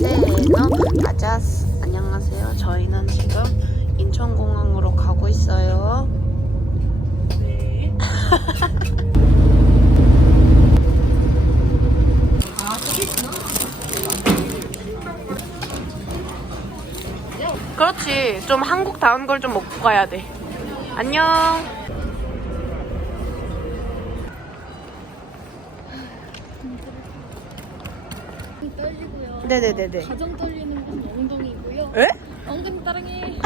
세너 아자스 안녕하세요. 저희는 지금 인천공항으로 가고 있어요. 네. 그렇지. 좀 한국다운 걸 좀 먹고 가야 돼. 안녕. 네네네네. 가정 떨리는 건 엉덩이고요. 에? 엉덩이 따랑해.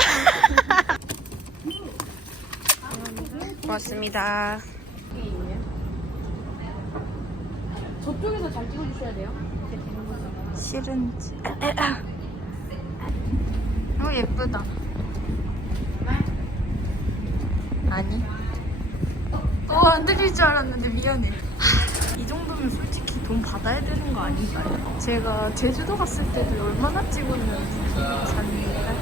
고맙습니다. 저쪽에서 잘 찍어주셔야 돼요. 싫은지. 어 예쁘다. 아니. 어, 안 들릴 줄 알았는데 미안해. 이 정도면 솔직히 돈 받아야 되는 거 아닌가요? 제가 제주도 갔을 때도 얼마나 찍었는지 잔니까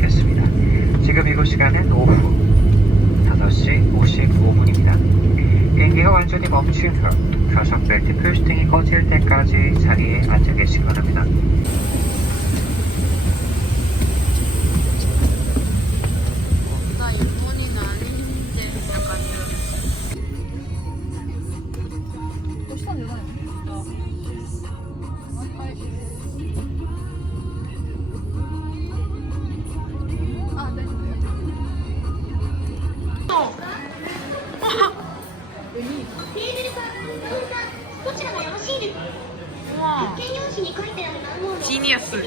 겠습니다. 지금 이곳 시간은 오후 5시 55분입니다. 완전히 멈춘 후 좌석 벨트 표시등이 꺼질 때까지 자리에 앉아 계시기 바랍니다. 지니어스.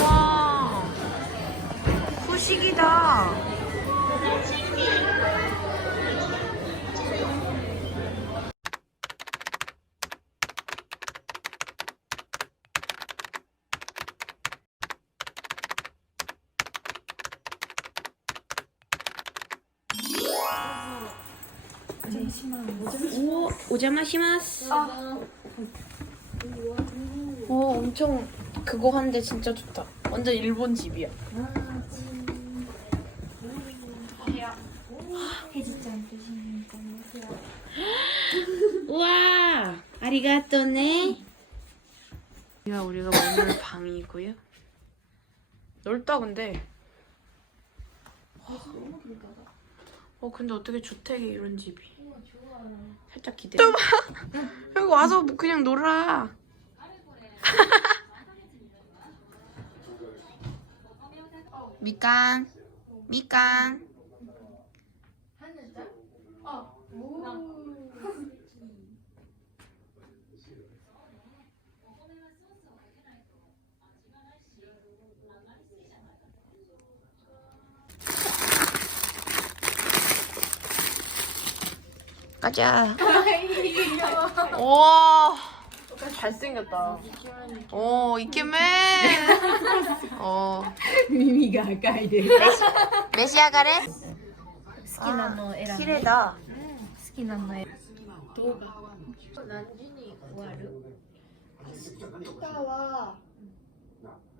와. 후식이다. 오, 오자마시마스. 오, 엄청 그거 한데 진짜 좋다. 완전 일본 집이야. 우와, 아리가또네. 여기가 우리가 머물 방이고요. 넓다 근데. 어 근데 어떻게 주택에 이런 집이? 살짝 기대. 좀 여기 와서 뭐 그냥 놀아. 미깡, 미깡. 가자. 와. 잘생겼다. 오, 이케맨. 어. 耳が赤いです。 메시아가레? 好きなの選んで。 키레다. 好きなの選んで。動画。何時に終わる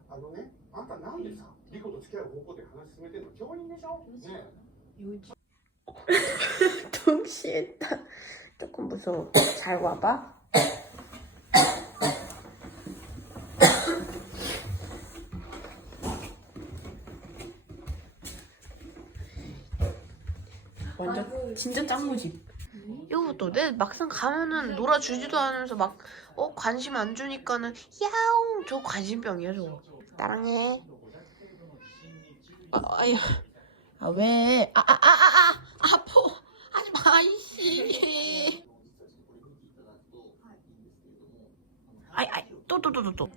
あのね、あんたなんでさ、リコと付き合う方向で話進めてんの教員でしょねえ 동시에 딱 조금 무서워. 잘 와봐. 완전 진짜 짱구집. 이것도 내 막상 가면은 놀아주지도 않으면서 막 어 관심 안 주니까는 야옹 저 관심병이야 저거. 나랑 해. 아, 아야. 아 왜? 아 아 아 아 아 아파. 하지 마 이씨. 아이 아이 또 또 또 또또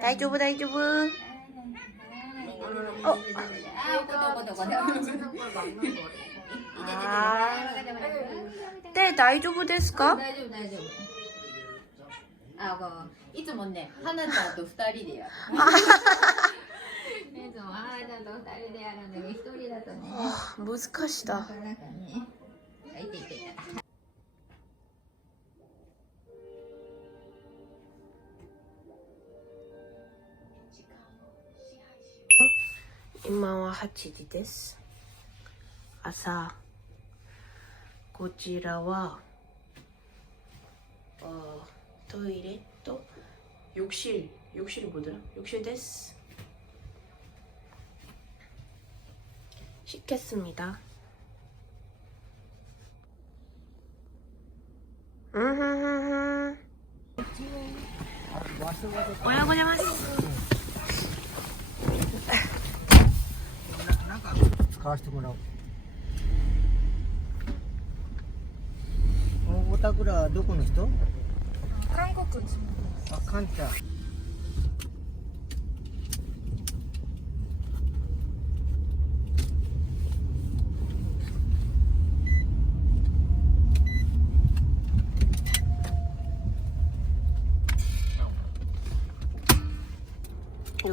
大丈夫大丈夫 어. 아. 네, 大丈夫ですか?大丈夫大丈夫あもういつもね花ちゃんと二人でやる いつもああだと二人でやるんだけど一人だとねあ難しいだな。かなかね今は8時です。朝こちらはトイレと浴室浴室ボトル浴室です。 씻겠습니다 음흠흠흠 おはようございます使わせてもらおうおおたくらはどこの人韓国あカンちゃん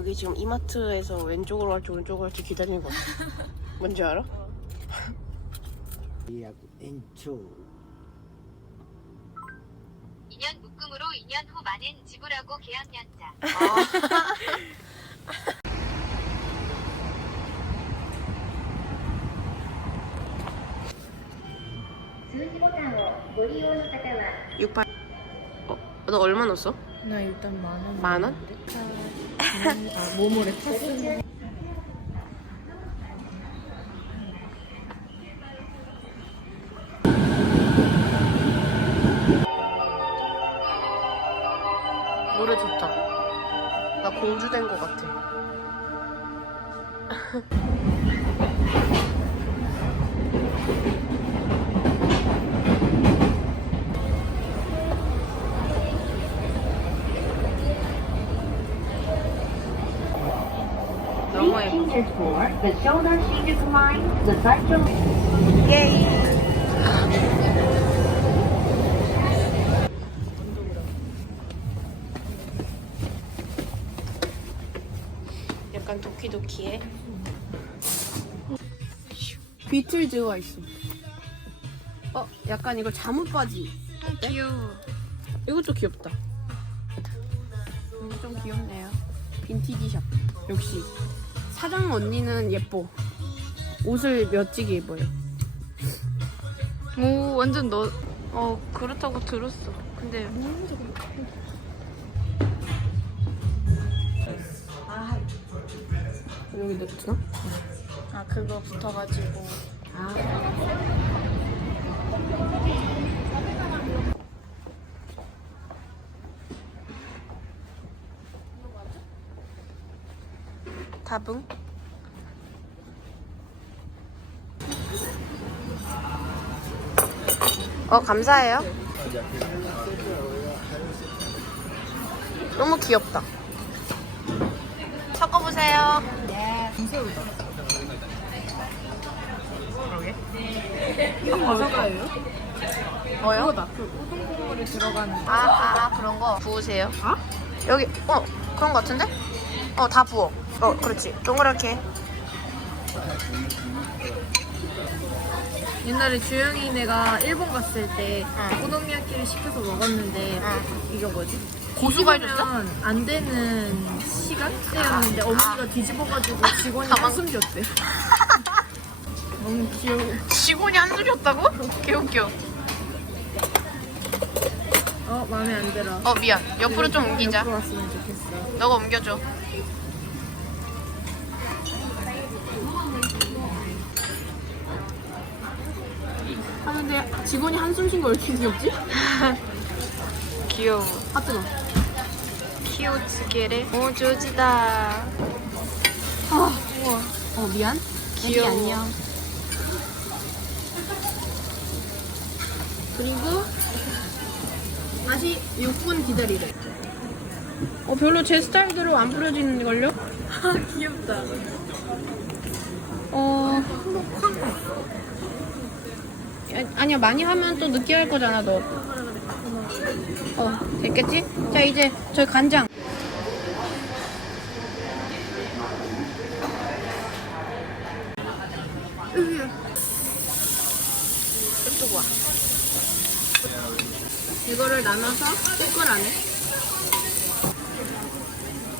여기 지금 이마트에서 왼쪽으로 갈지 오른쪽으로 갈지 기다리는 거 같아. 뭔지 알아? 契約延長 2년 묶음으로 2년 후 많은 지불하고 계약 연장. 육팔 어, 너 얼마 넣었어? 나 일단 만 원. 만 원? 아, 모모래 탔어. 노래 좋다. 나 공주 된거 같아. 예뻐. 약간 도키도키해. 비틀즈가 있어. 어, 약간 이거 잠옷 바지. 어때? 귀여워. 이것도 귀엽다. 이거 좀 귀엽네요. 빈티지 샵. 역시 사장 언니는 예뻐. 옷을 멋지게 입어요. 오, 완전 너, 어, 그렇다고 들었어. 근데. 여기 넣나? 아, 그거 붙어가지고. 답은? 어, 감사해요. 너무 귀엽다. 섞어보세요. 뭐요? 그거다. 그 우동 국물이 들어가는. 아, 아, 그런 거 부으세요. 여기, 어, 그런 거 같은데? 어, 다 부어. 어, 그렇지. 동그랗게. 옛날에 주영이네가 일본 갔을 때 응. 오노미야키를 시켜서 먹었는데 응. 이거 뭐지? 고수가 해줬어? 뒤집으면 안 되는 시간대였는데 어머니가 뒤집어가지고 직원이 가방- 한숨 줬대. 너무 귀여워. 직원이 한 소리였다고? 개웃겨. 어 마음에 안 들어. 어, 미안. 옆으로 좀 옮기자. 옆으로 왔으면 좋겠어. 너가 옮겨줘. 하는데 직원이 한숨 쉰거 왜 이렇게 귀엽지? 귀여워. 아 뜨거. 키오츠게레. 오, 조지다. 어 미안. 귀여워. 애기 안녕. 그리고 다시 6분 기다리래. 어 별로 제 스타일대로 안 뿌려지는 걸요? 아 귀엽다. 어. 야, 아니야 많이 하면 또 느끼할 거잖아 너. 어 됐겠지? 자 이제 저희 간장. 와. 이거를 나눠서 볶을 안에.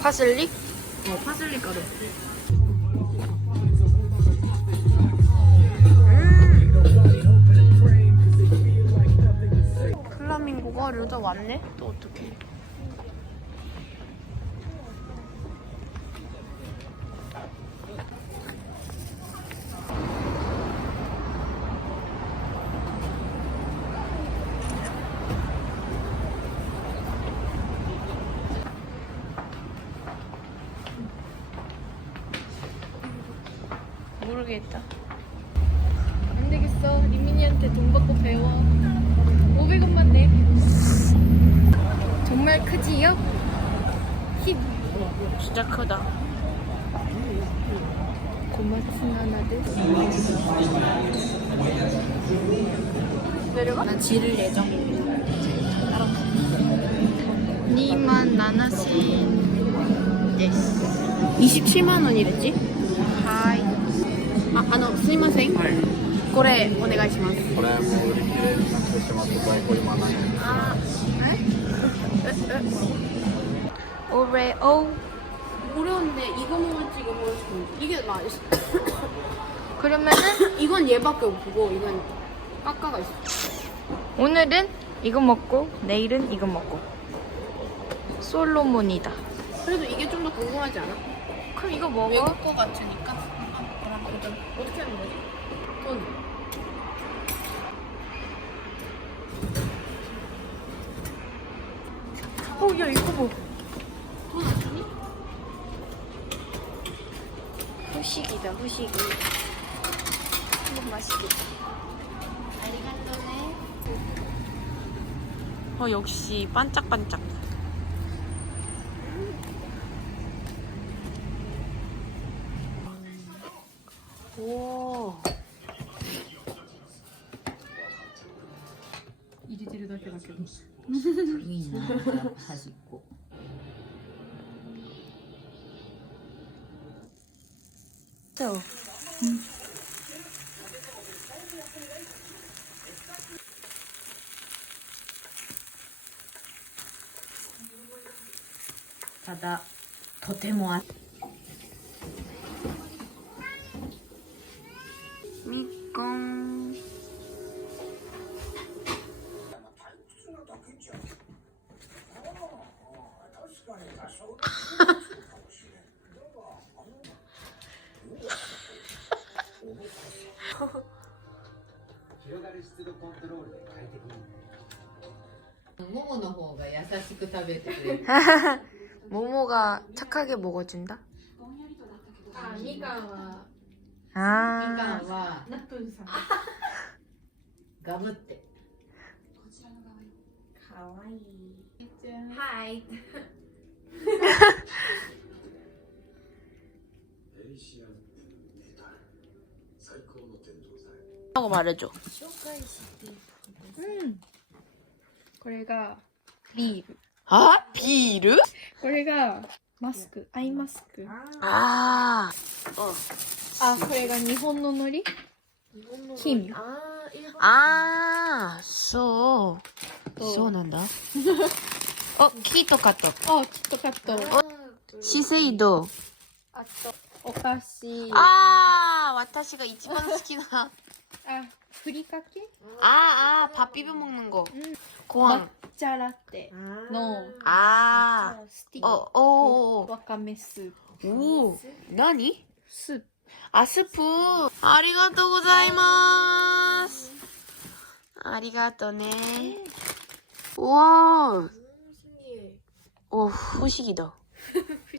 파슬리? 어 파슬리 가루. 플라밍고가 르자 왔네? 또 어떡해. 모르겠다. 안 되겠어. 리민이한테 돈 받고 배워. 500원만 내. 정말 크지요? 힙. 진짜 크다. 고마친 하나들. 내려가? 나 지를 예정. 니만 나나신 예스. 27만 원이랬지? 하이. 아, 아, 너, 스님마생. これ、お願いします。これも売り切れになってしまって在庫今ないんですあ、え 오레오. 어려운데 이거 먹을지 이거 먹을지 이게 맛있어. 그러면은 이건 얘밖에 없고 이건 까까가 있어. 오늘은 이거 먹고 내일은 이거 먹고 솔로몬이다. 그래도 이게 좀 더 궁금하지 않아? 그럼 이거 먹어. 외국 거 같으니까. 일단 어떻게 하는 거지? 돈. 어, 야 이거 뭐? 돈안 주니? 후식이다 후식이. 이거 맛있겠다. 아리가또네. 어 역시 반짝반짝. 오. 端っこ。そう。ただとてもあみっこん。もの方が優しく食べてくれる 모모가 착하게 먹어준다. 아, 미간은 みか 아. んはガブってかわいい。はい。エイシアン 하고 말해줘. 거래가 립. 아 비르? 거래가 마스크. 아이 마스크. 아. 아, 거래가 일본のノリ? 힘. 아. 소. 소난다. 어 키토카토. 어, 키토카토. 시세이도. あと、お菓子。 아, 私が一番好きな。 あ、ふりかけ 아, 아, 밥 비벼 먹는 거. 응. 고항. 抹茶ラテの 아. スティック。 어, 어, わかめスープ。 오. 나니? スープ。 아, 스프. 아리가또 고자이마스. 아리가또네. 우와. 오, 후식이다.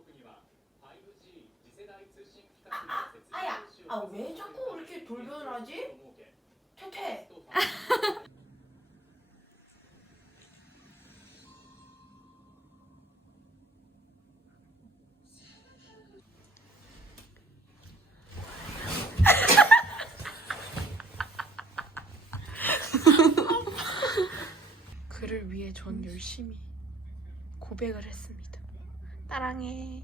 아야, 아 왜 자꾸 이렇게 돌변하지? 퇴. 그를 위해 전 열심히 고백을 했습니다. 따랑해.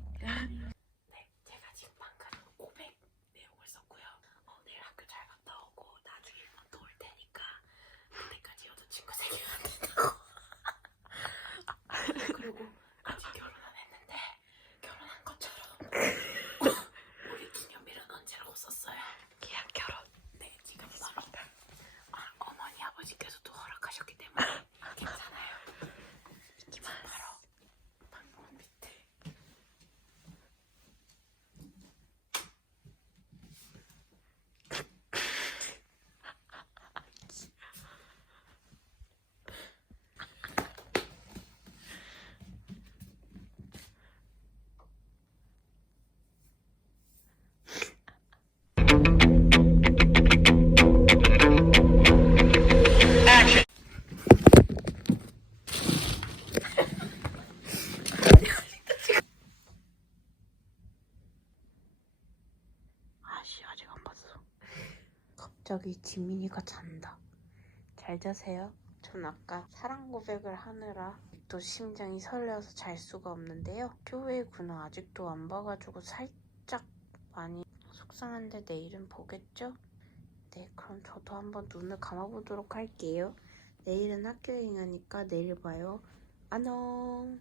그리 갑자기 지민이가 잔다. 잘 자세요. 전 아까 사랑 고백을 하느라 또 심장이 설레어서 잘 수가 없는데요. 교회구나 아직도 안 봐가지고 살짝 많이 속상한데 내일은 보겠죠? 네, 그럼 저도 한번 눈을 감아보도록 할게요. 내일은 학교 행하니까 내일 봐요. 안녕.